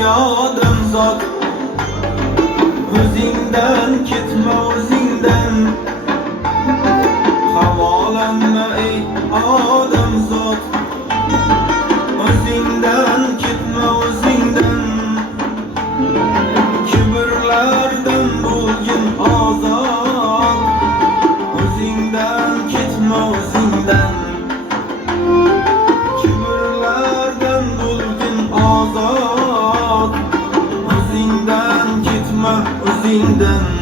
yodam zot. O'zingdan ketma, o'zingdan havolanma ey odam zot. O'zingdan ketma, o'zingdan kibrlardan bo'lgin ozod. O'zingdan ketma, o'zingdan kibrlardan bo'lgin ozod. O'zingdan ketma, o'zingdan